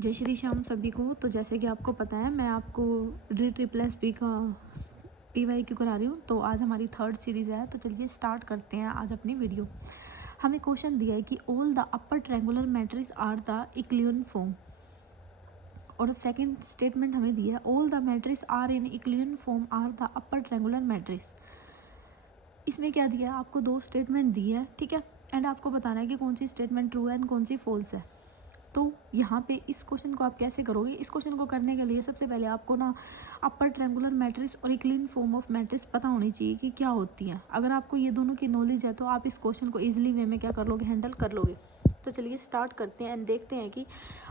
जय श्री श्याम सभी को। तो जैसे कि आपको पता है मैं आपको री++ का PYQ करा रही हूँ। तो आज हमारी 3rd सीरीज़ है, तो चलिए स्टार्ट करते हैं आज अपनी वीडियो। हमें क्वेश्चन दिया है कि all the upper triangular matrix are the echelon form, और सेकंड स्टेटमेंट हमें दिया है all the matrix are in echelon form are the upper triangular matrix. इसमें क्या दिया है, आपको 2 स्टेटमेंट दिए हैं, ठीक है, एंड आपको बताना है कि कौन सी स्टेटमेंट ट्रू है एंड कौन सी फॉल्स है। तो यहाँ पे इस क्वेश्चन को आप कैसे करोगे, इस क्वेश्चन को करने के लिए सबसे पहले आपको ना अपर ट्रायंगुलर मैट्रिक्स और इक्लियन फॉर्म ऑफ मैट्रिक्स पता होनी चाहिए कि क्या होती हैं। अगर आपको ये दोनों की नॉलेज है तो आप इस क्वेश्चन को ईजिली वे में क्या कर लोगे, हैंडल कर लोगे। तो चलिए स्टार्ट करते हैं एंड देखते हैं कि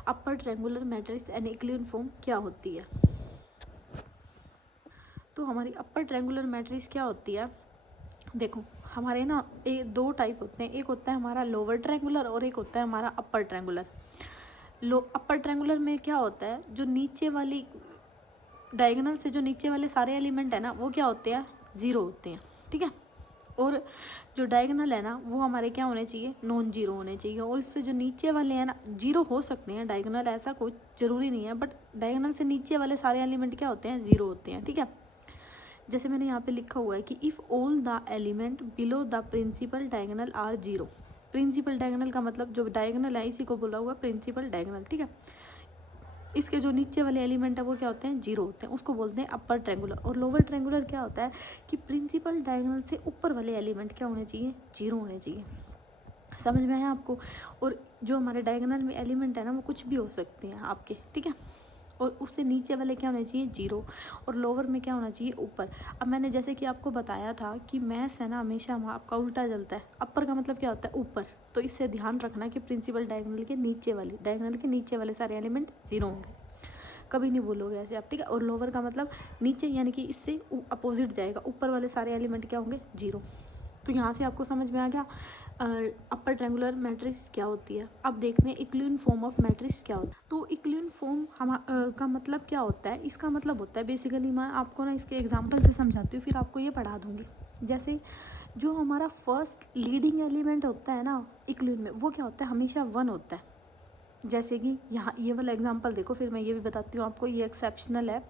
upper triangular matrix and echelon form क्या होती है। तो हमारी अपर ट्रायंगुलर मैट्रिक्स क्या होती है, देखो हमारे ना 2 टाइप होते हैं, एक होता है हमारा लोअर ट्रायंगुलर और एक होता है हमारा अपर ट्रायंगुलर। अपर ट्रायंगुलर में क्या होता है, जो नीचे वाली डायगोनल से जो नीचे वाले सारे एलिमेंट है ना वो क्या होते हैं, 0 होते हैं, ठीक है। और जो डायगोनल है ना वो हमारे क्या होने चाहिए, नॉन जीरो होने चाहिए। और इससे जो नीचे वाले हैं ना 0 हो सकते हैं डायगोनल, ऐसा कोई ज़रूरी नहीं है, बट डायगोनल से नीचे वाले सारे एलिमेंट क्या होते हैं, 0 होते हैं, ठीक है। जैसे मैंने यहाँ पे लिखा हुआ है कि if all the element below the principal diagonal are 0। Principal diagonal का मतलब जो डायगोनल है इसी को बोला हुआ प्रिंसिपल डायगोनल, ठीक है। इसके जो नीचे वाले एलिमेंट है वो क्या होते हैं, 0 होते हैं, उसको बोलते हैं अपर ट्रायंगुलर। और लोअर ट्रायंगुलर क्या होता है कि प्रिंसिपल डायगोनल से ऊपर वाले एलिमेंट क्या होने चाहिए, 0 होने चाहिए। समझ में आया आपको। और जो हमारे डायगोनल में एलिमेंट है ना वो कुछ भी हो सकते हैं आपके, ठीक है। और उससे नीचे वाले क्या होने चाहिए, 0। और लोअर में क्या होना चाहिए, ऊपर। अब मैंने जैसे कि आपको बताया था कि मैथ्स है ना हमेशा आपका उल्टा चलता है। अपर का मतलब क्या होता है, ऊपर। तो इससे ध्यान रखना कि प्रिंसिपल डायगोनल के नीचे वाले सारे एलिमेंट 0 होंगे, कभी नहीं बोलोगे ऐसे आप, ठीक है। और लोअर का मतलब नीचे, यानी कि इससे अपोजिट जाएगा, ऊपर वाले सारे एलिमेंट क्या होंगे, 0। तो यहाँ से आपको समझ में आ गया अपर ट्रायंगुलर मैट्रिक्स क्या होती है। अब देखते हैं इक्लियन फॉर्म ऑफ मैट्रिक्स क्या होता है। तो इक्लियन फॉर्म का मतलब क्या होता है, इसका मतलब होता है बेसिकली, मैं आपको ना इसके एग्जांपल से समझाती हूँ फिर आपको ये पढ़ा दूँगी। जैसे जो हमारा फर्स्ट लीडिंग एलिमेंट होता है ना इक्लियन में, वो क्या होता है, हमेशा 1 होता है। जैसे कि यहाँ ये वाला एग्जांपल देखो, फिर मैं ये भी बताती हूँ आपको, ये एक्सेप्शनल है।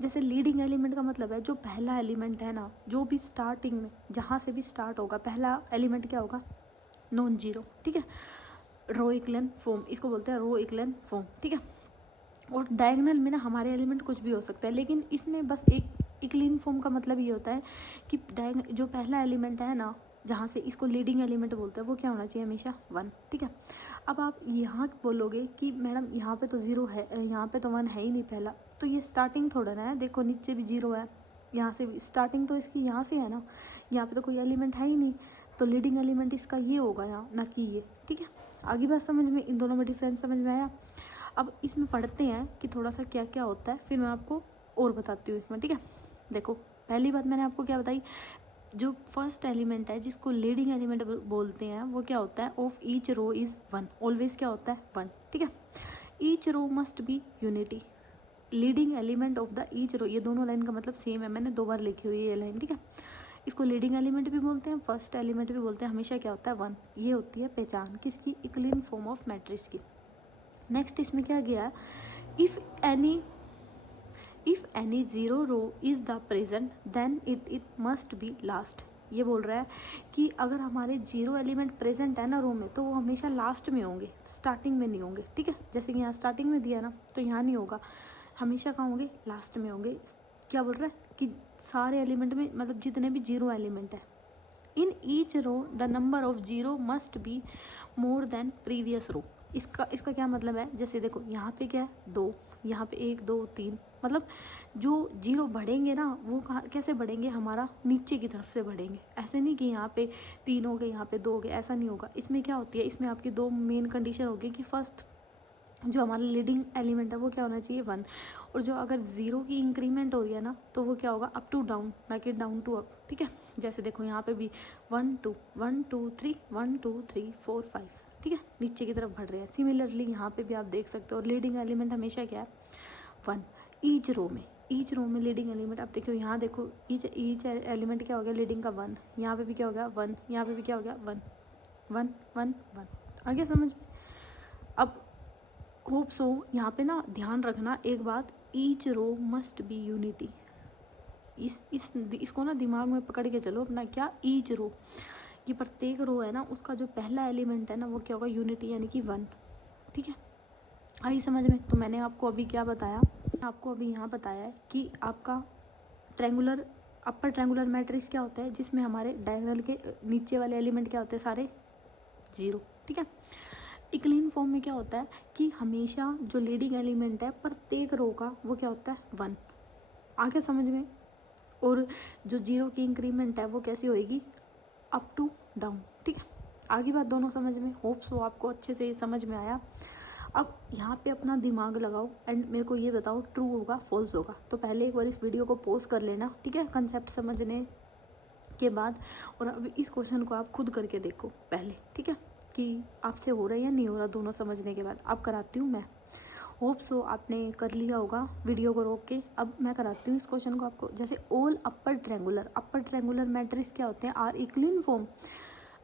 जैसे लीडिंग एलिमेंट का मतलब है जो पहला एलिमेंट है ना, जो भी स्टार्टिंग में जहाँ से भी स्टार्ट होगा पहला एलिमेंट क्या होगा, नॉन जीरो, ठीक है। रो इक्लियन फॉर्म, इसको बोलते हैं रो इक्लियन फॉर्म, ठीक है। और डायगोनल में ना हमारे एलिमेंट कुछ भी हो सकता है, लेकिन इसमें बस एक इक्लियन फॉर्म का मतलब ये होता है कि जो पहला एलिमेंट है ना जहाँ से इसको लीडिंग एलिमेंट बोलते हैं वो क्या होना चाहिए, हमेशा 1, ठीक है। अब आप यहाँ बोलोगे कि मैडम यहाँ पे तो 0 है, यहाँ पे तो 1 है ही नहीं पहला, तो ये स्टार्टिंग थोड़ा ना है, देखो नीचे भी 0 है, यहाँ से भी स्टार्टिंग तो इसकी यहाँ से है ना, यहाँ पे तो कोई एलिमेंट है ही नहीं, तो लीडिंग एलिमेंट इसका ये होगा यहाँ, ना कि ये, ठीक है। आगे बात समझ में, इन दोनों में डिफरेंस समझ में आया। अब इसमें पढ़ते हैं कि थोड़ा सा क्या क्या होता है, फिर मैं आपको और बताती हूँ इसमें, ठीक है। देखो पहली बात मैंने आपको क्या बताई, जो फर्स्ट एलिमेंट है जिसको लीडिंग एलिमेंट बोलते हैं वो क्या होता है, of each row is 1, always क्या होता है 1, ठीक है। Each row must be unity, leading element of the each row, ये दोनों लाइन का मतलब सेम है, मैंने 2 बार लिखी हुई है ये लाइन, ठीक है। इसको लीडिंग एलिमेंट भी बोलते हैं, फर्स्ट एलिमेंट भी बोलते हैं, हमेशा क्या होता है 1। ये होती है पहचान किसकी, इक्लियन फॉर्म ऑफ मैट्रिक्स की। नेक्स्ट इसमें क्या गया, if any 0 row is the present then it must be last. ये बोल रहा है कि अगर हमारे 0 एलिमेंट प्रेजेंट है ना रो में, तो वो हमेशा लास्ट में होंगे, स्टार्टिंग में नहीं होंगे, ठीक है। जैसे कि यहाँ स्टार्टिंग में दिया ना, तो यहाँ नहीं होगा, हमेशा कहाँ होंगे, लास्ट में होंगे। क्या बोल रहा है कि सारे एलिमेंट में, मतलब जितने भी 0 एलिमेंट है, in each row the number of 0 must be more than previous row. इसका क्या मतलब है, जैसे देखो यहाँ पे क्या है 2, यहाँ पे 1 2 3, मतलब जो 0 बढ़ेंगे ना वो कहाँ कैसे बढ़ेंगे, हमारा नीचे की तरफ से बढ़ेंगे। ऐसे नहीं कि यहाँ पे 3 हो गए, यहाँ पे 2 हो गए, ऐसा नहीं होगा। इसमें क्या होती है, इसमें आपकी 2 मेन कंडीशन होगी कि फर्स्ट जो हमारा लीडिंग एलिमेंट है वो क्या होना चाहिए 1, और जो अगर 0 की इंक्रीमेंट हो रही है ना तो वो क्या होगा, अप टू डाउन, ना कि डाउन टू अप, ठीक है। जैसे देखो यहाँ पे भी 1 2 1 2 3 1 2 3 4 5, ठीक है, नीचे की तरफ बढ़ रहे हैं। सिमिलरली यहाँ पे भी आप देख सकते हो, और लीडिंग एलिमेंट हमेशा क्या है 1 ईच रो में लीडिंग एलिमेंट। अब देखो यहाँ देखो ईच एलिमेंट क्या हो गया, लीडिंग का 1, यहाँ पे भी क्या हो गया 1, यहाँ पे भी क्या हो गया 1 1 1 1। आ गया समझ में। अब होप सो यहाँ पे ना ध्यान रखना एक बात, each row must be unity. इसको ना दिमाग में पकड़ के चलो अपना, क्या, ईच रो, ये प्रत्येक रो है ना उसका जो पहला एलिमेंट है ना वो क्या होगा, यूनिटी यानी कि 1। ठीक है, आई समझ में। तो मैंने आपको अभी क्या बताया, आपको अभी यहाँ बताया है कि आपका ट्रायंगुलर अपर ट्रायंगुलर मैट्रिक्स क्या होता है, जिसमें हमारे डायगोनल के नीचे वाले एलिमेंट क्या होते हैं, सारे 0। ठीक है, इक्लिन फॉर्म में क्या होता है कि हमेशा जो लीडिंग एलिमेंट है प्रत्येक रो का वो क्या होता है, 1। आगे समझ में। और जो 0 की इंक्रीमेंट है वो कैसी होएगी, अप टू डाउन। ठीक है, आगे बात दोनों समझ में। होप सो आपको अच्छे से समझ में आया। अब यहाँ पे अपना दिमाग लगाओ एंड मेरे को ये बताओ ट्रू होगा फॉल्स होगा। तो पहले एक बार इस वीडियो को पॉज कर लेना, ठीक है, कंसेप्ट समझने के बाद, और अब इस क्वेश्चन को आप खुद करके देखो पहले, ठीक है, कि आपसे हो रहा है या नहीं हो रहा, दोनों समझने के बाद। अब कराती हूँ मैं। होप सो आपने कर लिया होगा वीडियो को रोक के। अब मैं कराती हूँ इस क्वेश्चन को आपको। जैसे ऑल अपर ट्रायंगुलर मैट्रिक्स क्या होते हैं, आर इक्विलिन फॉर्म।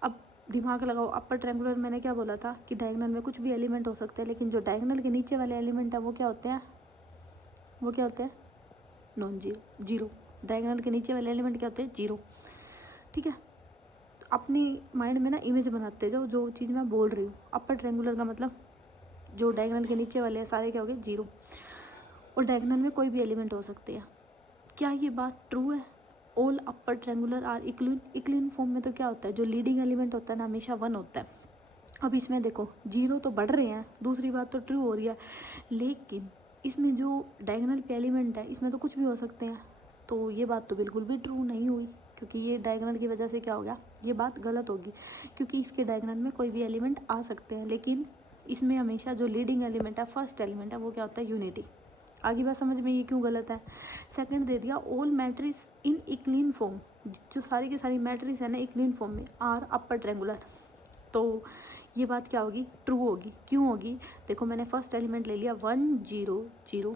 अब दिमाग लगाओ, अपर ट्रायंगुलर मैंने क्या बोला था कि डायगोनल में कुछ भी एलिमेंट हो सकते हैं, लेकिन जो डायगोनल के नीचे वाले एलिमेंट है वो क्या होते हैं, नॉन जीरो। डायगोनल के नीचे वाले एलिमेंट क्या होते हैं, 0। ठीक है, अपनी माइंड में ना इमेज बनाते जाओ जो चीज़ मैं बोल रही हूँ। अपर ट्रायंगुलर का मतलब जो डायगोनल के नीचे वाले हैं सारे क्या हो गए, 0। और डायगोनल में कोई भी एलिमेंट हो सकते हैं। क्या ये बात ट्रू है, all upper triangular are echelon form में तो क्या होता है, जो लीडिंग एलिमेंट होता है ना हमेशा 1 होता है। अब इसमें देखो 0 तो बढ़ रहे हैं, दूसरी बात तो ट्रू हो रही है, लेकिन इसमें जो डायगोनल पे एलिमेंट है इसमें तो कुछ भी हो सकते हैं। तो ये बात तो बिल्कुल भी ट्रू नहीं हुई, क्योंकि ये डायगोनल की वजह से क्या हो गया, ये बात गलत होगी, क्योंकि इसके डायगोनल में कोई भी एलिमेंट आ सकते हैं, लेकिन इसमें हमेशा जो लीडिंग एलिमेंट है, फर्स्ट एलिमेंट है, वो क्या होता है, यूनिटी। आगे बात समझ में, ये क्यों गलत है। सेकंड दे दिया, ऑल मैट्रिक्स इन इक्लिन फॉर्म, जो सारी की सारी मैट्रिक्स है ना इक्लिन फॉर्म में, आर अपर ट्रायंगुलर। तो ये बात क्या होगी, ट्रू होगी। क्यों होगी, देखो मैंने फर्स्ट एलिमेंट ले लिया 1 0 0,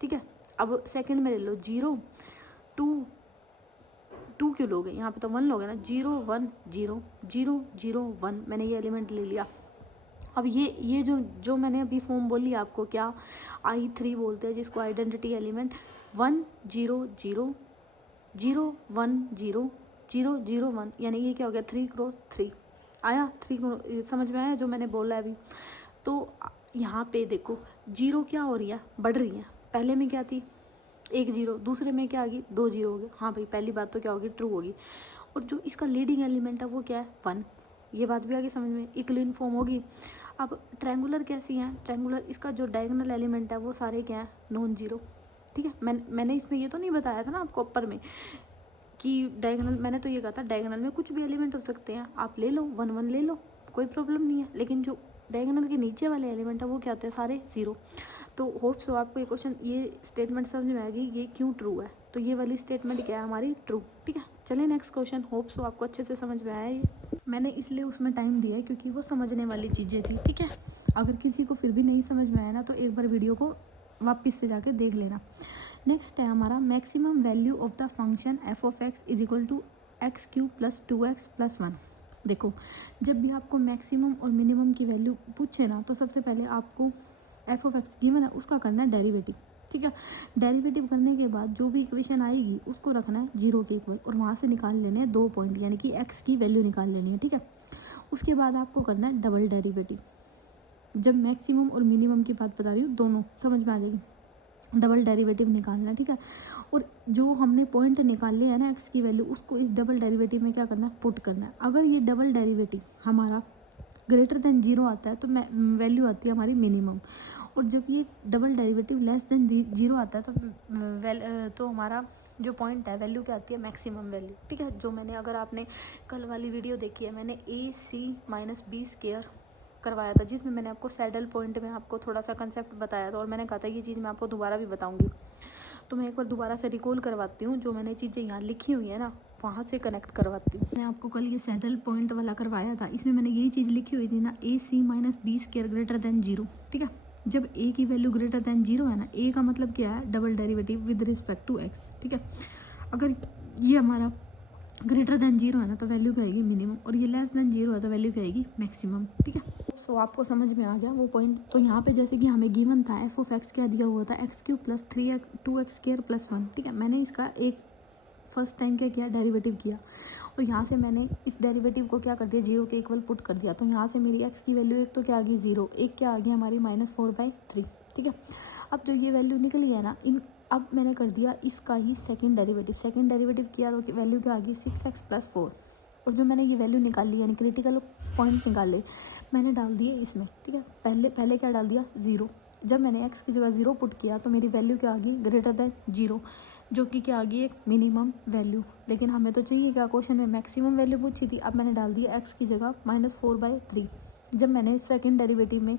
ठीक है। अब सेकंड में ले लो 0 2 क्यों लोगे, यहाँ पे तो 1 लोगे ना, 0 1 0 0 0 1, मैंने ये एलिमेंट ले लिया। अब ये जो मैंने अभी फॉर्म बोली आपको, क्या I3 बोलते हैं जिसको, आइडेंटिटी एलिमेंट। 1 0 0 0 1 0 0 0 1, यानी ये क्या हो गया, 3 क्रॉस 3 आया। 3 समझ में आया जो मैंने बोला है अभी। तो यहाँ पे देखो 0 क्या हो रही है, बढ़ रही है। पहले में क्या थी, 1 0, दूसरे में क्या आ गई, 2 0 हो गए। हाँ भाई, पहली बात तो क्या होगी, ट्रू होगी। और जो इसका लीडिंग एलिमेंट है वो क्या है, 1। ये बात भी आगे समझ में, इक्विलिन फॉर्म होगी। अब ट्रायंगुलर कैसी है, ट्रायंगुलर इसका जो डायगोनल एलिमेंट है वो सारे क्या है, नॉन जीरो। ठीक है, मैंने इसमें ये तो नहीं बताया था ना आपको अपर में कि डायगोनल, मैंने तो ये कहा था डायगोनल में कुछ भी एलिमेंट हो सकते हैं, आप ले लो 1 1 ले लो, कोई प्रॉब्लम नहीं है, लेकिन जो डायगोनल के नीचे वाले एलिमेंट है वो क्या होते हैं, सारे 0। तो होप सो आपको ये क्वेश्चन, ये स्टेटमेंट समझ में आएगी ये क्यों ट्रू है। तो ये वाली स्टेटमेंट क्या है हमारी, ट्रू। ठीक है, चलिए नेक्स्ट क्वेश्चन। होप सो आपको अच्छे से समझ में आया। ये मैंने इसलिए उसमें टाइम दिया है क्योंकि वो समझने वाली चीज़ें थी। ठीक है, अगर किसी को फिर भी नहीं समझ में आया ना तो एक बार वीडियो को वापस से जाके देख लेना। नेक्स्ट है हमारा maximum value of the function f of x is equal to x cube plus 2x plus 1। देखो, जब भी आपको मैक्सिमम और मिनिमम की वैल्यू पूछे ना तो सबसे पहले आपको एफ ऑफ एक्स गिवन है उसका करना है डेरिवेटिव। ठीक है, डेरिवेटिव करने के बाद जो भी इक्वेशन आएगी उसको रखना है 0 के इक्वल, और वहाँ से निकाल लेने हैं 2 पॉइंट, यानी कि एक्स की वैल्यू निकाल लेनी है। ठीक है, उसके बाद आपको करना है डबल डेरिवेटिव। जब मैक्सिमम और मिनिमम की बात बता रही हूँ, दोनों समझ में आ जाएगी। डबल डेरिवेटिव निकालना है। ठीक है, और जो हमने पॉइंट निकाले हैं ना एक्स की वैल्यू, उसको इस डबल डेरिवेटिव में क्या करना है, पुट करना है। अगर ये डबल डेरिवेटिव हमारा ग्रेटर देन 0 आता है तो वैल्यू आती है हमारी मिनिमम, और जब ये डबल डेरिवेटिव लेस देन 0 आता है तो हमारा जो पॉइंट है वैल्यू क्या आती है, मैक्सिमम वैल्यू। ठीक है, जो मैंने, अगर आपने कल वाली वीडियो देखी है, मैंने AC माइनस B स्क्वायर करवाया था, जिसमें मैंने आपको सैडल पॉइंट में आपको थोड़ा सा कंसेप्ट बताया था, और मैंने कहा था ये चीज़ मैं आपको दोबारा भी बताऊंगी। तो मैं एक बार दोबारा से रिकॉल करवाती हूँ, जो मैंने चीज़ें यहाँ लिखी हुई है ना वहाँ से कनेक्ट करवाती हूँ। मैंने आपको कल ये सैडल पॉइंट वाला करवाया था, इसमें मैंने यही चीज़ लिखी हुई थी ना, AC minus B square greater than 0। ठीक है, जब A की वैल्यू ग्रेटर देन 0 है ना, A का मतलब क्या है, double derivative with respect to x. ठीक है, अगर ये हमारा ग्रेटर देन जीरो है ना तो वैल्यू क्या आएगी मिनिमम, और ये लेस देन जीरो है तो वैल्यू क्या आएगी मैक्सिमम। ठीक है, सो आपको समझ में आ गया वो पॉइंट। तो यहाँ पे जैसे कि हमें गिवन था एफ ऑफ एक्स क्या दिया हुआ था एक्स क्यूब प्लस 3x2x² ठीक है, मैंने इसका एक फर्स्ट टाइम क्या किया डेरिवेटिव किया, और यहाँ से मैंने इस डेरिवेटिव को क्या कर दिया जीरो के इक्वल पुट कर दिया। तो यहाँ से मेरी एक्स की वैल्यू एक तो क्या आ गई जीरो, एक क्या आ गई हमारी -4/3। ठीक है, अब जो ये वैल्यू निकली है ना अब मैंने कर दिया इसका ही सेकंड डेरिवेटिव किया तो वैल्यू क्या आ गई 6x + 4, और जो मैंने ये वैल्यू निकाली यानी क्रिटिकल पॉइंट निकाले मैंने डाल दिए इसमें। ठीक है, पहले क्या डाल दिया ज़ीरो, जब मैंने x की जगह ज़ीरो पुट किया तो मेरी वैल्यू क्या आ गई ग्रेटर देन जीरो, जो कि क्या आ गई एक मिनिमम वैल्यू। लेकिन हमें तो चाहिए क्या, क्वेश्चन में मैक्सिमम वैल्यू पूछी थी। अब मैंने डाल दिया x की जगह -4/3, जब मैंने सेकंड डेरिवेटिव में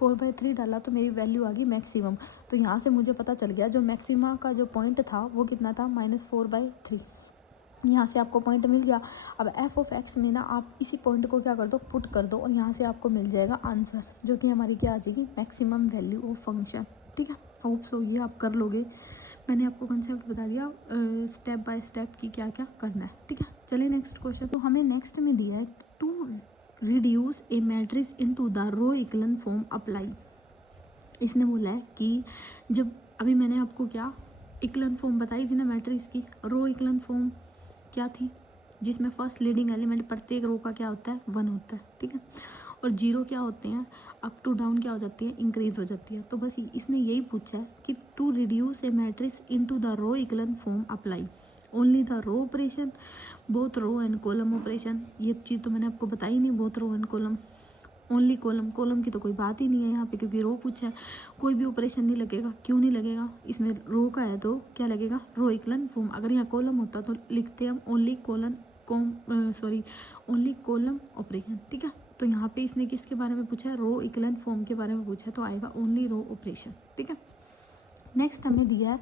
4/3 डाला तो मेरी वैल्यू आ गई मैक्सिमम। तो यहाँ से मुझे पता चल गया जो मैक्सिमा का जो पॉइंट था वो कितना था -4/3। यहाँ से आपको पॉइंट मिल गया। अब एफ ऑफ एक्स में ना आप इसी पॉइंट को क्या कर दो पुट कर दो, और यहाँ से आपको मिल जाएगा आंसर, जो कि हमारी क्या आ जाएगी मैक्सिमम वैल्यू ऑफ फंक्शन। ठीक है, होप सो ये आप कर लोगे। मैंने आपको कंसेप्ट बता दिया स्टेप बाय स्टेप की क्या क्या करना है। ठीक है, चलिए नेक्स्ट क्वेश्चन। तो हमें नेक्स्ट में दिया है to reduce a matrix into the row equivalent form apply. इसने बोला है कि जब अभी मैंने आपको क्या इक्विवेलेंट फॉर्म बताई थी ना मैट्रिक्स की, रो इक्विवेलेंट फॉर्म क्या थी जिसमें फर्स्ट लीडिंग एलिमेंट प्रत्येक रो का क्या होता है 1 होता है। ठीक है, और जीरो क्या होते हैं अप टू डाउन क्या हो जाती है इंक्रीज हो जाती है। तो बस इसने यही पूछा है कि to reduce a matrix into the row equivalent form apply only the row operation both row and column operation. ये चीज़ तो मैंने आपको बताई नहीं, both row and column, only column की तो कोई बात ही नहीं है यहाँ पे, क्योंकि रो पूछा है, कोई भी ऑपरेशन नहीं लगेगा। क्यों नहीं लगेगा, इसमें रो का है तो क्या लगेगा रो इक्विवेलेंट फॉर्म। अगर यहाँ कॉलम होता तो लिखते हम ओनली कॉलम ऑपरेशन। ठीक है, तो यहाँ पे इसने किसके बारे में पूछा है रो इक्विवेलेंट फॉर्म के बारे में पूछा है, तो आएगा ओनली रो ऑपरेशन। ठीक है, नेक्स्ट हमें दिया है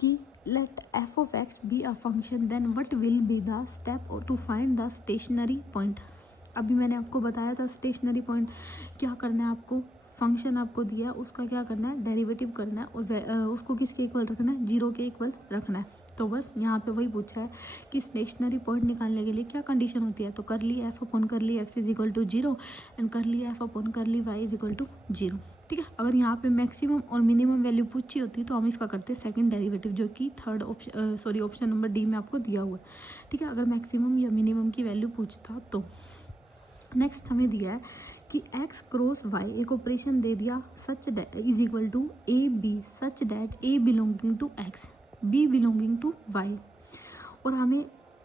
कि let f of x be a function then what will be the step to find the stationary point. अभी मैंने आपको बताया था स्टेशनरी पॉइंट क्या करना है आपको, फंक्शन आपको दिया है उसका क्या करना है डेरिवेटिव करना है, और उसको किसके इक्वल रखना है जीरो के इक्वल रखना है। तो बस यहाँ पे वही पूछा है कि स्टेशनरी पॉइंट निकालने के लिए क्या कंडीशन होती है, तो curly f upon curly x is equal to zero and curly f upon curly y is equal to zero. ठीक है, अगर यहाँ पे मैक्सिमम और मिनिमम वैल्यू पूछी होती तो हम इसका करते सेकंड डेरिवेटिव, जो कि थर्ड ऑप्शन नंबर डी में आपको दिया हुआ है। ठीक है, अगर मैक्सिमम या मिनिमम की वैल्यू पूछता तो। नेक्स्ट हमें दिया है कि x क्रॉस y एक ऑपरेशन दे दिया such is equal to a b such that a belonging to x b belonging to y, और हमें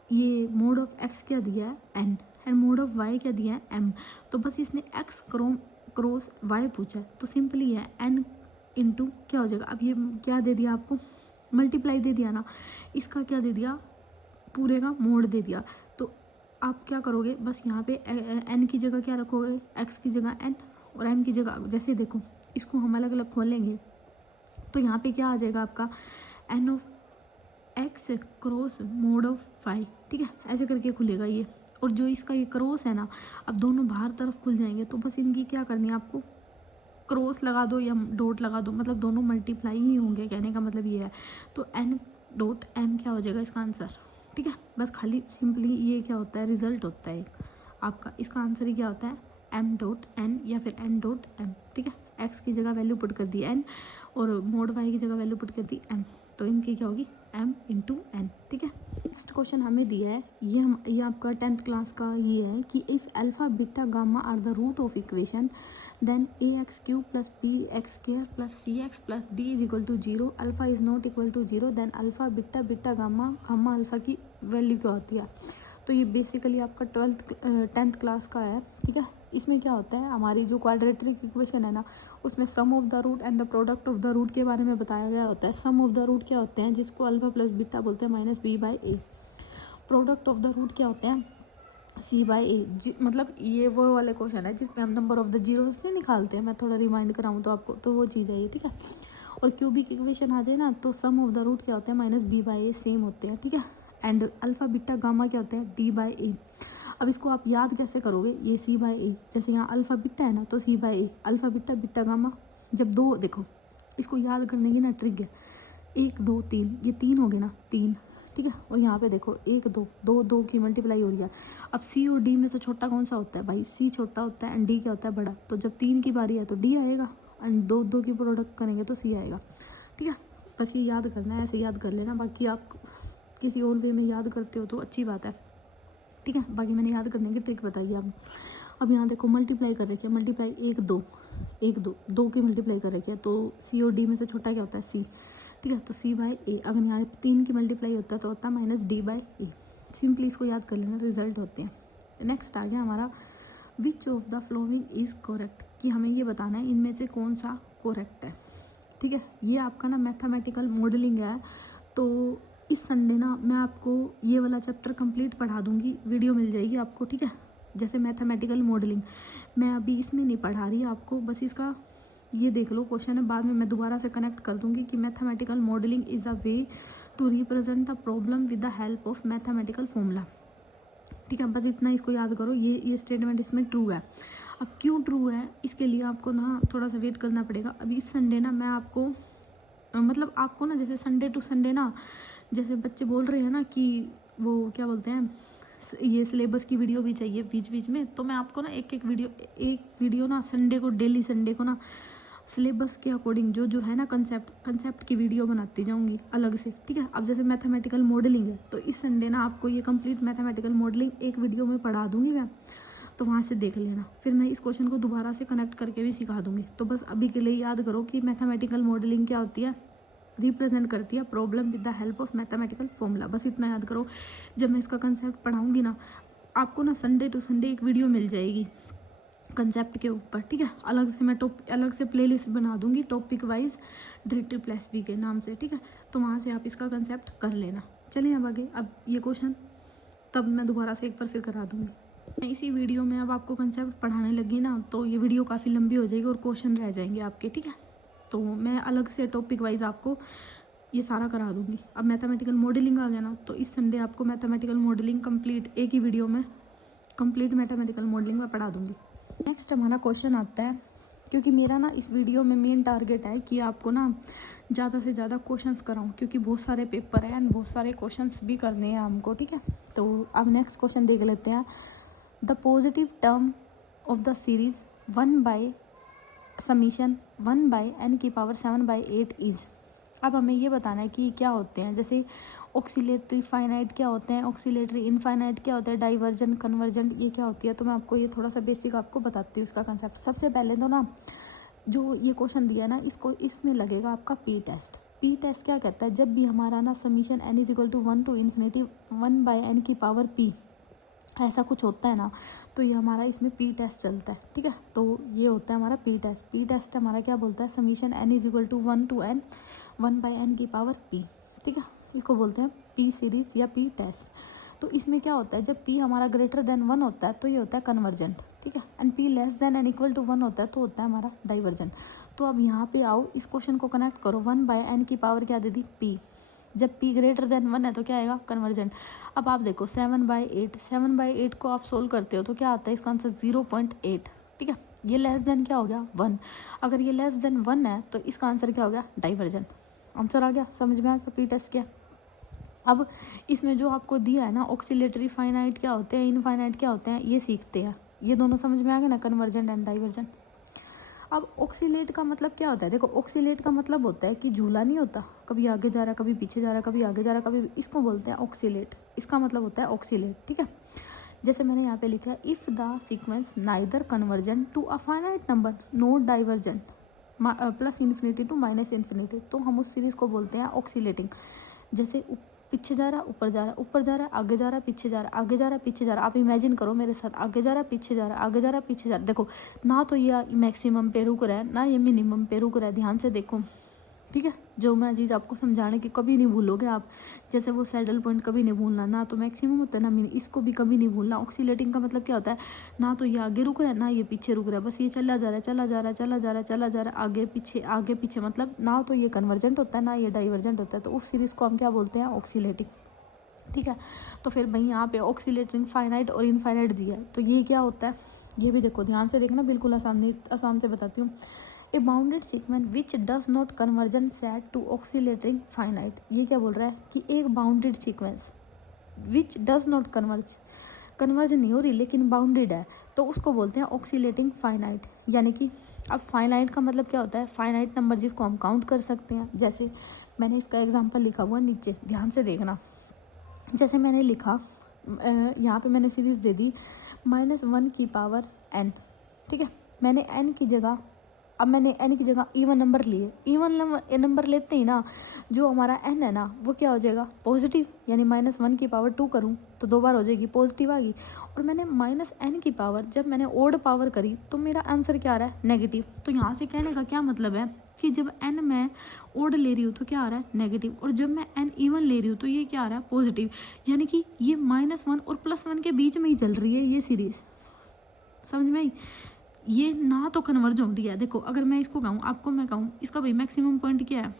ये मोड ऑफ x क्या दिया है n and mode of y क्या दिया है m। तो बस इसने x क्रॉस y पूछा है तो सिंपली है n इंटू क्या हो जाएगा, अब ये क्या दे दिया आपको मल्टीप्लाई दे दिया ना, इसका क्या दे दिया पूरे का मोड दे दिया। तो आप क्या करोगे बस यहाँ पे n की जगह क्या रखोगे x की जगह n और m की जगह, जैसे देखो इसको हम अलग अलग खोलेंगे तो यहाँ पे क्या आ जाएगा आपका n of x cross mode of y। ठीक है, ऐसे करके खुलेगा ये, और जो इसका ये क्रॉस है ना अब दोनों बाहर तरफ खुल जाएंगे, तो बस इनकी क्या करनी है आपको क्रॉस लगा दो या डॉट लगा दो, मतलब दोनों मल्टीप्लाई ही होंगे, कहने का मतलब ये है। तो n डॉट m क्या हो जाएगा इसका आंसर। ठीक है, बस खाली सिंपली ये क्या होता है रिजल्ट होता है एक आपका, इसका आंसर ही क्या होता है m डॉट n या फिर n डॉट m। ठीक है, x की जगह वैल्यू पुट कर दी n और मोड y की जगह वैल्यू पुट कर दी m, तो इनकी क्या होगी m इंटू n। ठीक है, नेक्स्ट क्वेश्चन हमें दिया है ये आपका 10th क्लास का ये है कि if alpha beta gamma are the root of equation then ax³ + bx² + cx + d is equal to zero, alpha is not equal to zero, then alpha beta gamma alpha की value क्या होती है। तो ये बेसिकली आपका 10th class का है। ठीक है, इसमें क्या होता है हमारी जो क्वाड्रेटिक इक्वेशन है ना उसमें sum of the root and the product of the root के बारे में बताया गया होता है। सम ऑफ द रूट क्या होते हैं जिसको अल्फा प्लस बीटा बोलते हैं -b/a, product of the root क्या होते हैं c/a। मतलब ये वो वाले क्वेश्चन है जिसमें हम नंबर ऑफ द जीरोस नहीं निकालते हैं, मैं थोड़ा रिमाइंड कराऊँ तो आपको, तो वो चीज़ है ये। ठीक है, और क्यूबिक इक्वेशन आ जाए ना तो सम ऑफ द रूट क्या होते हैं -b/a सेम होते हैं। ठीक है, एंड अल्फा बीटा गामा क्या होते हैं d/a। अब इसको आप याद कैसे करोगे, ये c/a, जैसे यहाँ अल्फा बीटा है ना तो c/a, alpha beta beta gamma, जब दो देखो इसको याद करने की ना ट्रिक है 1 2 3, ये 3 हो गए ना 3। ठीक ठीक है। और यहाँ पे देखो 1 2 2 2 की मल्टीप्लाई हो रही है। अब सी और डी में से छोटा कौन सा होता है भाई, सी छोटा होता है एंड डी क्या होता है, बड़ा। तो जब 3 की बारी है तो डी आएगा एंड 2 2 की प्रोडक्ट करेंगे तो सी आएगा, ठीक है। बस ये याद करना है, ऐसे याद कर लेना। बाकी आप किसी और वे में याद करते हो तो अच्छी बात है, ठीक है। बाकी मैंने याद करने की ट्रिक बताइए आप। अब यहाँ देखो मल्टीप्लाई कर रखी है, मल्टीप्लाई 1 2 1 2 2 की मल्टीप्लाई कर रखी है, तो सी और डी में से छोटा क्या होता है, सी, ठीक है। तो सी बाई ए, अगर यहाँ 3 की मल्टीप्लाई होता है तो होता है minus D by A. Simply इसको याद कर लेना, रिजल्ट होते हैं। नेक्स्ट आ गया हमारा which of the following is correct, कि हमें ये बताना है इनमें से कौन सा करेक्ट है, ठीक है। ये आपका ना मैथमेटिकल मॉडलिंग है। तो इस संडे ना मैं आपको ये वाला चैप्टर कंप्लीट पढ़ा दूँगी, वीडियो मिल जाएगी आपको, ठीक है। जैसे मैथमेटिकल मॉडलिंग मैं अभी इसमें नहीं पढ़ा रही आपको, बस इसका ये देख लो क्वेश्चन है, बाद में मैं दोबारा से कनेक्ट कर दूँगी कि mathematical modelling is a way to represent the problem with the help of mathematical formula, ठीक है। बस इतना इसको याद करो, ये स्टेटमेंट इसमें ट्रू है। अब क्यों ट्रू है इसके लिए आपको ना थोड़ा सा वेट करना पड़ेगा। अभी इस संडे ना मैं आपको मतलब आपको ना जैसे संडे टू संडे ना, जैसे बच्चे बोल रहे हैं ना कि वो क्या बोलते हैं, ये सिलेबस की वीडियो भी चाहिए बीच बीच में, तो मैं आपको ना एक वीडियो ना संडे को, डेली संडे को ना सिलेबस के अकॉर्डिंग जो है ना कंसेप्ट की वीडियो बनाती जाऊंगी अलग से, ठीक है। अब जैसे मैथमेटिकल मॉडलिंग है तो इस संडे ना आपको ये कंप्लीट मैथमेटिकल मॉडलिंग एक वीडियो में पढ़ा दूंगी मैं, तो वहाँ से देख लेना। फिर मैं इस क्वेश्चन को दोबारा से कनेक्ट करके भी सिखा दूंगी। तो बस अभी के लिए याद करो कि मैथमेटिकल मॉडलिंग क्या होती है, रिप्रेजेंट करती है problem with the help of mathematical formula. बस इतना याद करो। जब मैं इसका कंसेप्ट पढ़ाऊंगी ना आपको ना संडे टू संडे एक वीडियो मिल जाएगी कंसेप्ट के ऊपर, ठीक है। अलग से मैं अलग से प्लेलिस्ट बना दूंगी topic wise director plus B के नाम से, ठीक है। तो वहाँ से आप इसका कंसेप्ट कर लेना। चलिए अब आगे, अब ये क्वेश्चन तब मैं दोबारा से एक बार फिर करा दूँगी। इसी वीडियो में अब आपको कंसेप्ट पढ़ाने लगी ना तो ये वीडियो काफ़ी लंबी हो जाएगी और क्वेश्चन रह जाएंगे आपके, ठीक है। तो मैं अलग से टॉपिक वाइज आपको ये सारा करा दूँगी। अब मैथमेटिकल मॉडलिंग आ गया ना, तो इस संडे आपको मैथमेटिकल मॉडलिंग कंप्लीट एक ही वीडियो में कंप्लीट मैथमेटिकल मॉडलिंग में पढ़ा दूँगी। नेक्स्ट हमारा क्वेश्चन आता है, क्योंकि मेरा ना इस वीडियो में मेन टारगेट है कि आपको ना ज़्यादा से ज़्यादा क्वेश्चंस कराऊँ, क्योंकि बहुत सारे पेपर हैं एंड बहुत सारे क्वेश्चंस भी करने हैं हमको, ठीक है। तो अब नेक्स्ट क्वेश्चन देख लेते हैं। The positive term of the series 1/(1/n⁴7/8 is. अब हमें ये बताना है कि क्या होते हैं, जैसे ऑक्सीलेटरी फाइनाइट क्या होते हैं, ऑक्सीलेटरी इनफाइनाइट क्या होता है, डाइवर्जेंट कन्वर्जेंट ये क्या होती है। तो मैं आपको ये थोड़ा सा बेसिक आपको बताती हूँ इसका कंसेप्ट। सबसे पहले तो ना जो ये क्वेश्चन दिया है ना इसमें लगेगा आपका पी टेस्ट। पी टेस्ट क्या कहता है, जब भी हमारा ना समीशन n = 1 to ∞ 1/n⁴p ऐसा कुछ होता है ना, तो ये हमारा इसमें पी टेस्ट चलता है, ठीक है। तो ये होता है हमारा पी टेस्ट। पी टेस्ट हमारा क्या बोलता है, summation n = 1 to n 1/n⁴p, ठीक है। इसको बोलते हैं पी सीरीज या पी टेस्ट। तो इसमें क्या होता है, जब पी हमारा ग्रेटर देन 1 होता है तो ये होता है कन्वर्जेंट, ठीक है। And P less than n = 1 होता है तो होता है हमारा डाइवर्जेंट। तो अब यहाँ पे आओ, इस क्वेश्चन को कनेक्ट करो। 1/n⁴ क्या दे दी, पी। जब p ग्रेटर देन 1 है तो क्या आएगा, कन्वर्जेंट। अब आप देखो 7/8 को आप सोल्व करते हो तो क्या आता है इसका आंसर 0.8, ठीक है। ये लेस देन क्या हो गया 1, अगर ये लेस देन 1 है तो इसका आंसर क्या हो गया, डाइवर्जेंट। आंसर आ गया, समझ में आया पी टेस्ट क्या। अब इसमें जो आपको दिया है ना ऑक्सीलेटरी फाइनाइट क्या होते हैं, इनफाइनाइट क्या होते हैं, ये सीखते हैं। ये दोनों समझ में आ गए ना, कन्वर्जेंट एंड डाइवर्जेंट। अब ऑक्सीलेट का मतलब क्या होता है, देखो ऑक्सीलेट का मतलब होता है कि झूला नहीं होता, कभी आगे जा रहा है कभी पीछे जा रहा है, कभी आगे जा रहा है कभी, इसको बोलते हैं ऑक्सीलेट। इसका मतलब होता है ऑक्सीलेट, ठीक है। जैसे मैंने यहाँ पे लिखा है, if the sequence neither convergent to a finite number not divergent +∞ to -∞, तो हम उस सीरीज़ को बोलते हैं ऑक्सीलेटिंग। जैसे पीछे जा रहा है ऊपर जा रहा है, ऊपर जा रहा है आगे जा रहा है पीछे जा रहा है, आगे जा रहा है पीछे जा रहा है। आप इमेजिन करो मेरे साथ, आगे जा रहा है पीछे जा रहा है, आगे जा रहा है पीछे जा रहा है। देखो ना तो ये मैक्सिमम पे रुक रहा है ना ये मिनिमम पे रुक रहा है, ध्यान से देखो, ठीक है। जो मैं चीज़ आपको समझाने की कभी नहीं भूलोगे आप, जैसे वो सैडल पॉइंट कभी नहीं भूलना, ना तो मैक्सिमम होता है ना मिनी, इसको भी कभी नहीं भूलना। ऑक्सीलेटिंग का मतलब क्या होता है, ना तो ये आगे रुक रहा है ना ये पीछे रुक रहा है, बस ये चला जा रहा है चला जा रहा है चला जा रहा है चला जा रहा है, आगे पीछे, मतलब ना तो ये कन्वर्जेंट होता है ना ये डाइवर्जेंट होता है। तो उस सीरीज़ को हम क्या बोलते हैं, ऑक्सीलेटिंग, ठीक है। तो फिर भाई यहाँ पे ऑक्सीलेटिंग फाइनाइट और इनफाइनाइट दिया है, तो ये क्या होता है, ये भी देखो ध्यान से देखना, बिल्कुल आसान से बताती हूँ। A bounded sequence which does not convergence set to oscillating finite. ये क्या बोल रहा है कि एक bounded sequence which does not converge नहीं हो रही लेकिन बाउंडेड है, तो उसको बोलते हैं ऑक्सीलेटिंग फाइनाइट। यानी कि अब फाइनाइट का मतलब क्या होता है, फाइनाइट नंबर जिसको हम काउंट कर सकते हैं। जैसे मैंने इसका एग्जांपल लिखा हुआ नीचे, ध्यान से देखना। जैसे मैंने लिखा यहाँ पे मैंने सीरीज़ दे दी -1 की पावर n, ठीक है। मैंने n की जगह, अब मैंने n की जगह इवन नंबर लिए। इवन नंबर लेते ही ना जो हमारा n है ना वो क्या हो जाएगा, पॉजिटिव। यानी -1 की पावर 2 करूँ तो 2 बार हो जाएगी, पॉजिटिव आ गई। और मैंने -n की पावर जब मैंने ओड पावर करी तो मेरा आंसर क्या आ रहा है, नेगेटिव। तो यहाँ से कहने का क्या मतलब है कि जब n मैं ओड ले रही हूँ तो क्या आ रहा है, नेगेटिव। और जब मैं n इवन ले रही हूँ तो ये क्या आ रहा है, पॉजिटिव। यानी कि ये -1 और +1 के बीच में ही चल रही है ये सीरीज़, समझ में आई। ये ना तो कन्वर्ज हो रही है। देखो अगर मैं इसको कहूँ, आपको मैं कहूँ इसका भाई मैक्सिमम पॉइंट क्या है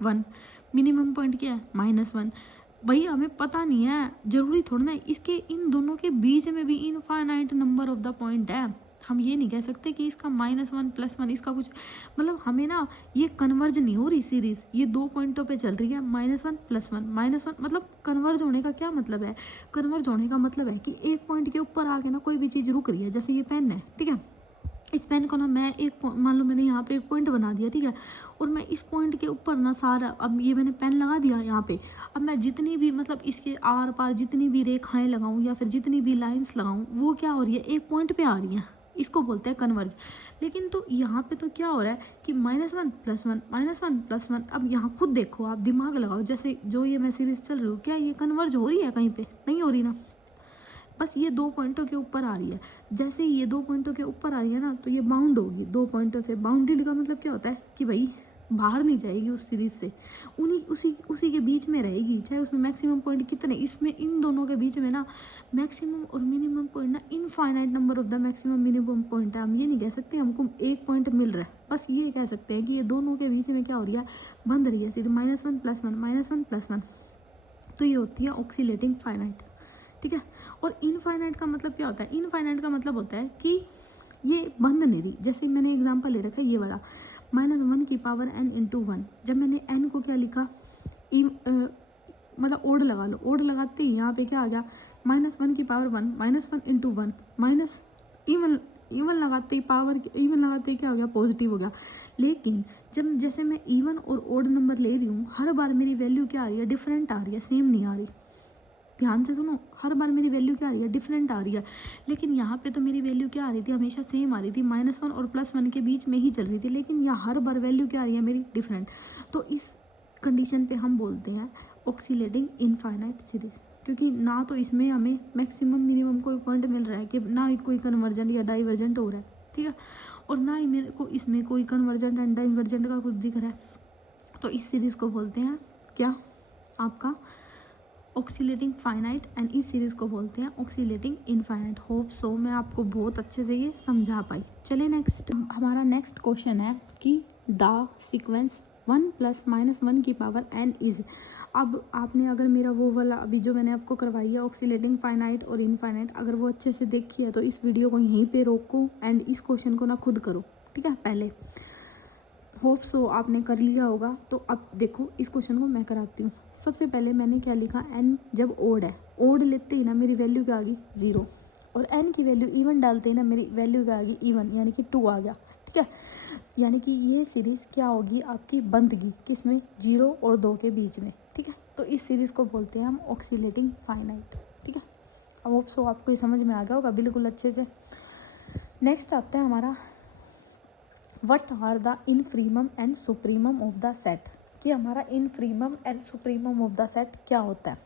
1, मिनिमम पॉइंट क्या है -1, भाई हमें पता नहीं है, जरूरी थोड़ा ना इसके इन दोनों के बीच में भी infinite number of the point है। हम ये नहीं कह सकते कि इसका -1 +1 इसका कुछ, मतलब हमें ना ये कन्वर्ज नहीं हो रही सीरीज, ये 2 पॉइंटों पे चल रही है, -1 +1 -1। मतलब कन्वर्ज होने का क्या मतलब है, कन्वर्ज होने का मतलब है कि एक पॉइंट के ऊपर आके ना कोई भी चीज़ रुक रही है। जैसे ये पेन है, ठीक है, इस पेन को ना मैं एक मान लो मैंने यहाँ पे एक पॉइंट बना दिया, ठीक है, और मैं इस पॉइंट के ऊपर ना सारा, अब ये मैंने पेन लगा दिया यहाँ पे, अब मैं जितनी भी मतलब इसके आर पार जितनी भी रेखाएं लगाऊं या फिर जितनी भी लाइंस लगाऊं वो क्या हो रही है, एक पॉइंट पे आ रही हैं, इसको बोलते हैं कन्वर्ज। लेकिन तो यहाँ पे तो क्या हो रहा है कि -1 +1 -1 +1। अब यहाँ खुद देखो, आप दिमाग लगाओ, जैसे जो ये मैं सीरीज चल रही हूँ क्या ये कन्वर्ज हो रही है, कहीं पे नहीं हो रही ना, बस ये 2 पॉइंटों के ऊपर आ रही है। जैसे ही ये 2 पॉइंटों के ऊपर आ रही है ना तो ये बाउंड होगी 2 पॉइंटों से। बाउंडेड का मतलब क्या होता है कि भाई बाहर नहीं जाएगी उस सीरीज से, उन्हीं उसी के बीच में रहेगी, चाहे उसमें मैक्सिमम पॉइंट कितने, इसमें इन दोनों के बीच में ना मैक्सिमम और मिनिमम पॉइंट ना infinite number of the maximum minimum point है। हम ये नहीं कह सकते हमको एक पॉइंट मिल रहा है, बस ये कह सकते हैं कि ये दोनों के बीच में क्या हो रही है, बंध रही है सीरीज -1 +1 -1 +1। तो ये होती है ऑक्सीलेटिंग फाइनाइट, ठीक है। और इनफाइनाइट का मतलब क्या होता है, इनफाइनाइट का मतलब होता है कि ये बंद नहीं रही। जैसे मैंने एग्जांपल ले रखा है ये वाला -1 की पावर n × 1। जब मैंने n को क्या लिखा, मतलब ओड लगा लो, ओड लगाते ही यहाँ पे क्या आ गया, -1 की पावर 1 -1 × 1 माइनस इवन लगाते ही पावर इवन लगाते ही क्या हो गया, पॉजिटिव हो गया। लेकिन जब जैसे मैं इवन और ओड नंबर ले रही हूँ हर बार मेरी वैल्यू क्या आ रही है, डिफरेंट आ रही है, सेम नहीं आ रही। ध्यान से सुनो, हर बार मेरी वैल्यू क्या आ रही है, डिफरेंट आ रही है। लेकिन यहाँ पे तो मेरी वैल्यू क्या आ रही थी, हमेशा सेम आ रही थी, -1 और +1 के बीच में ही चल रही थी। लेकिन यहाँ हर बार वैल्यू क्या आ रही है मेरी, डिफरेंट। तो इस कंडीशन पे हम बोलते हैं ऑक्सीलेटिंग इनफाइनाइट सीरीज, क्योंकि ना तो इसमें हमें मैक्सिमम मिनिमम कोई पॉइंट मिल रहा है कि ना ही कोई कन्वर्जन या डाइवर्जेंट हो रहा है, ठीक है, और ना ही मेरे को इसमें कोई कन्वर्जेंट एंड डाइवर्जेंट का कुछ दिख रहा है। तो इस सीरीज़ को बोलते हैं क्या, आपका ऑक्सीलेटिंग फाइनाइट, एंड इस सीरीज़ को बोलते हैं ऑक्सीलेटिंग इनफाइनाइट। होप सो मैं आपको बहुत अच्छे से ये समझा पाई। चलिए नेक्स्ट, हमारा नेक्स्ट क्वेश्चन है कि द सीक्वेंस 1 + -1 की पावर n इज़। अब आपने अगर मेरा वो वाला अभी जो मैंने आपको करवाई है ऑक्सीलेटिंग फाइनाइट और इनफाइनाइट, अगर वो अच्छे से देखी है तो इस वीडियो को यहीं पे रोको एंड इस क्वेश्चन को ना खुद करो, ठीक है। पहले होप सो आपने कर लिया होगा। तो अब देखो इस क्वेश्चन को मैं कराती हूँ। सबसे पहले मैंने क्या लिखा, n जब ओड है, ओड लेते ही ना मेरी वैल्यू क्या आ गई, 0, और n की वैल्यू इवन डालते ही ना मेरी वैल्यू क्या आ गई, इवन, यानी कि 2 आ गया, ठीक है। यानी कि ये सीरीज़ क्या होगी आपकी, बंधगी किसमें, 0 और 2 के बीच में, ठीक है। तो इस सीरीज़ को बोलते हैं हम ऑक्सीलेटिंग फाइनाइट, ठीक है। अब होप सो आपको ये समझ में आ गया होगा बिल्कुल अच्छे से। नेक्स्ट आता है हमारा what are the infimum and supremum of the set, कि हमारा infimum and supremum of the set क्या होता है।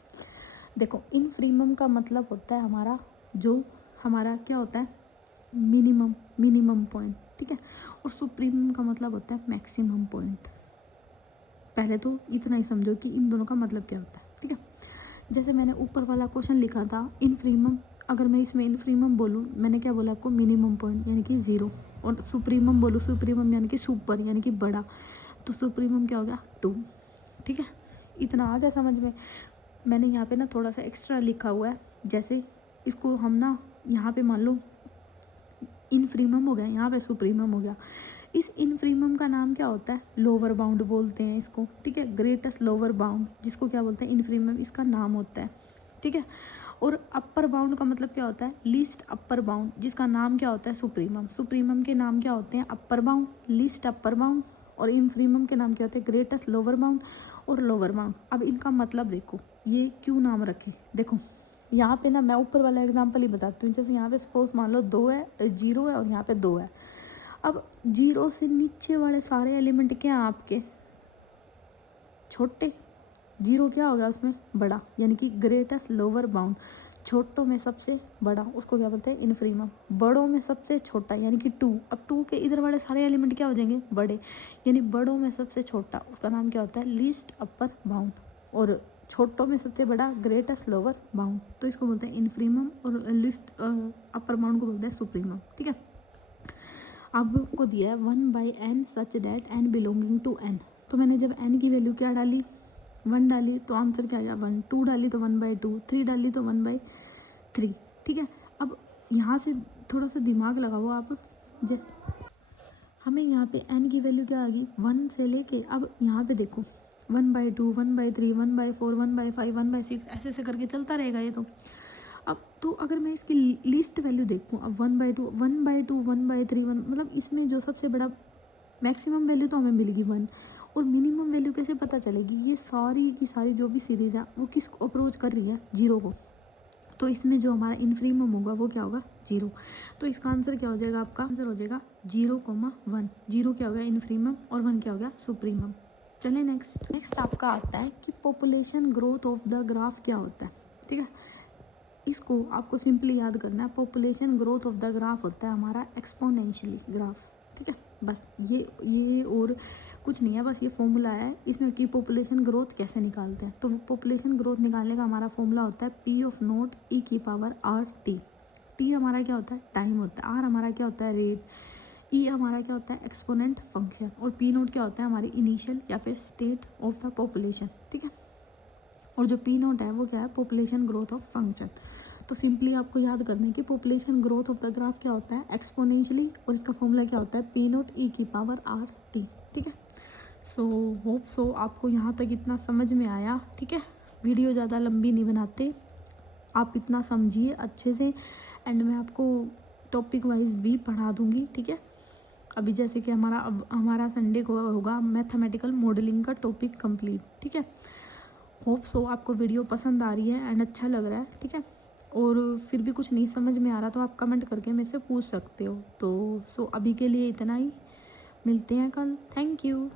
देखो इनफ्रीमम का मतलब होता है हमारा जो हमारा क्या होता है, मिनिमम पॉइंट, ठीक है, और सुप्रीमम का मतलब होता है मैक्सिमम पॉइंट। पहले तो इतना ही समझो कि इन दोनों का मतलब क्या होता है, ठीक है। जैसे मैंने ऊपर वाला क्वेश्चन लिखा था इनफ्रीमम, अगर मैं इसमें इनफ्रीमम बोलूँ, मैंने क्या बोला आपको, मिनिमम पॉइंट यानी कि 0, और सुप्रीमम बोलूँ, सुप्रीमम यानी कि सुपर यानी कि बड़ा, तो सुप्रीमम क्या हो गया, 2, ठीक है। इतना आ गया समझ में। मैंने यहाँ पे ना थोड़ा सा एक्स्ट्रा लिखा हुआ है, जैसे इसको हम ना यहाँ पे मान लो इनफ्रीमम हो गया, यहाँ पे सुप्रीमम हो गया। इस इन्फीमम का नाम क्या होता है, लोअर बाउंड बोलते हैं इसको, ठीक है। ग्रेटेस्ट लोअर बाउंड जिसको क्या बोलते हैं, इन्फीमम, इसका नाम होता है, ठीक है। और अपर बाउंड का मतलब क्या होता है, लीस्ट अपर बाउंड, जिसका नाम क्या होता है, सुप्रीमम। सुप्रीमम के नाम क्या होते हैं, upper bound, least upper bound, और इन्फीमम के नाम क्या होते हैं, ग्रेटेस्ट लोअर बाउंड और लोअर बाउंड। अब इनका मतलब देखो, ये क्यों नाम रखे, देखो यहाँ पे ना मैं ऊपर वाला एग्जांपल ही बताती हूँ। जैसे यहाँ पे सपोज मान लो 2 है, 0 है और यहाँ पे 2 है। अब 0 से नीचे वाले सारे एलिमेंट क्या हैं आपके, छोटे। 0 क्या होगा उसमें, बड़ा, यानी कि ग्रेटेस्ट लोअर बाउंड। छोटों में सबसे बड़ा, उसको क्या बोलते हैं, इन्फीमम। बड़ों में सबसे छोटा, यानी कि 2। अब 2 के इधर वाले सारे एलिमेंट क्या हो जाएंगे, बड़े, यानी बड़ों में सबसे छोटा, उसका नाम क्या होता है, लीस्ट अपर बाउंड। और छोटों में सबसे बड़ा, ग्रेटेस्ट लोअर बाउंड, तो इसको बोलते हैं इन्फीमम, और लिस्ट अपर बाउंड को बोलते हैं सुप्रीमम, ठीक है। आपको दिया है 1/n such that n belonging to n। तो मैंने जब n की वैल्यू क्या डाली, 1 डाली, तो आंसर क्या आया 1। 2 डाली तो 1/2, 3 डाली तो 1/3, ठीक है। अब यहाँ से थोड़ा सा दिमाग लगाओ आप, हमें यहाँ पे n की वैल्यू क्या आ गई, 1 से लेके, अब यहाँ पे देखो 1/2, 1/3, 1/4, 1/5, 1/6, ऐसे ऐसे करके चलता रहेगा ये तो। अब तो अगर मैं इसकी लीस्ट वैल्यू देखूँ, अब 1/2, 1/2, 1/3, 1, मतलब इसमें जो सबसे बड़ा मैक्सिमम वैल्यू तो हमें मिलेगी 1, और मिनिमम वैल्यू कैसे पता चलेगी, ये सारी की सारी जो भी सीरीज़ है वो किस अप्रोच कर रही है, 0 को। तो इसमें जो हमारा इन्फीमम होगा वो क्या होगा, 0। तो इसका आंसर क्या हो जाएगा, आपका आंसर हो जाएगा 0,1। 0 क्या हो गया, इन्फीमम, और 1 क्या हो गया, सुप्रीमम। चलिए नेक्स्ट आपका आता है कि population growth of the graph क्या होता है, ठीक है। इसको आपको सिंपली याद करना है, population growth of the graph होता है हमारा एक्सपोनेंशियली ग्राफ, ठीक है। बस ये और कुछ नहीं है, बस ये फॉर्मूला है इसमें कि पॉपुलेशन ग्रोथ कैसे निकालते हैं। तो पॉपुलेशन ग्रोथ निकालने का हमारा फॉर्मूला होता है P(0) टी हमारा क्या होता है, टाइम होता है, आर हमारा क्या होता है, रेट, ई हमारा क्या होता है, एक्सपोनेंट फंक्शन, और P0 क्या होता है, हमारी इनिशियल या फिर स्टेट ऑफ द पॉपुलेशन, ठीक है। और जो P0 है वो क्या है, पॉपुलेशन ग्रोथ ऑफ फंक्शन। तो सिंपली आपको याद करना है कि population growth of the graph क्या होता है, एक्सपोनेंशियली, और इसका फॉर्मूला क्या होता है, P0 e⁻RT, ठीक है। सो होप सो आपको यहाँ तक इतना समझ में आया, ठीक है। वीडियो ज़्यादा लंबी नहीं बनाते, आप इतना समझिए अच्छे से, एंड मैं आपको टॉपिक वाइज भी पढ़ा दूँगी, ठीक है। अभी जैसे कि हमारा संडे को होगा मैथमेटिकल मॉडलिंग का टॉपिक कंप्लीट, ठीक है। होप सो आपको वीडियो पसंद आ रही है एंड अच्छा लग रहा है, ठीक है। और फिर भी कुछ नहीं समझ में आ रहा तो आप कमेंट करके मेरे से पूछ सकते हो। तो अभी के लिए इतना ही, मिलते हैं कल, थैंक यू।